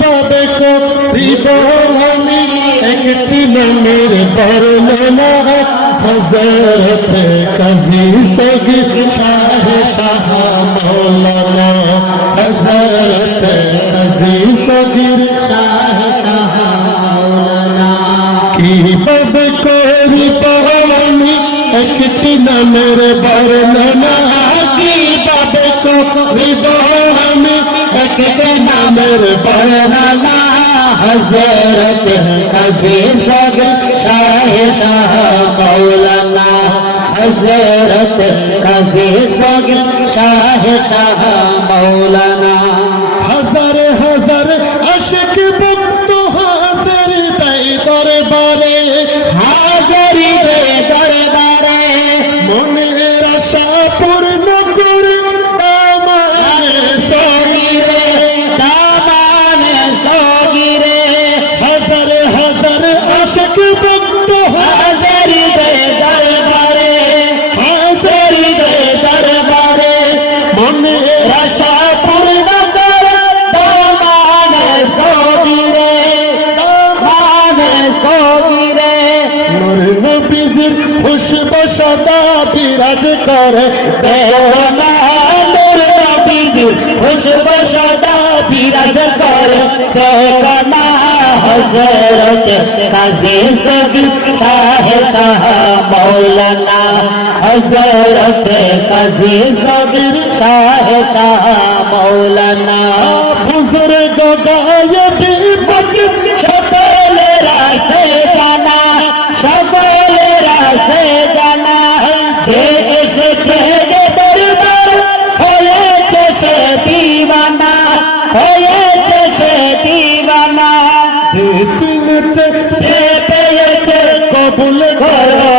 কিভাবে করিব আমি একটি নামের বর্ণনা হযরত কাজী সগীর শাহ শাহ মাওলানা হযরত কাজী সগীর শাহ শাহ মাওলানা কিভাবে করিব আমি একটি নামের বর্ণনা কিভাবে করিব আমি একটি নামের বর্ণনা হযরত কাজী সগীর শাহ শাহ মাওলানা হযরত কাজী সগীর শাহ শাহ মাওলানা হাজার হাজার আশিক ভক্ত হাজার তাই দরবারে হাজারি দে দরবারে মনের আশা পূর্ণ করে দামানে সগীরে দামানে সগীরে হাজার হাজার আশিক ভক্ত হাজারি দে দরবারে হাজারি দে দরবারে মনের আশা পূর্ণ করে দামানে সগীরে দামানে সগীরে নূর নবীজির খুশবু সদা বিরাজ করে দেওয়ানা নূর নবীজির খুশবু সদা বিরাজ করে দেওয়ানা হযরত কাজী সগীর শাহ শাহ মাওলানা হযরত কাজী সগীর শাহ শাহ মাওলানা বুজুর্গ গায়বী বচিত সকলে রাসে জানা সকলে রাসে জানা যে এসেছে দরবার হয়েছে সে দিওয়ানা হয়েছে সে দিওয়ানা যে চিনেছে সে পেয়েছে কবুল করো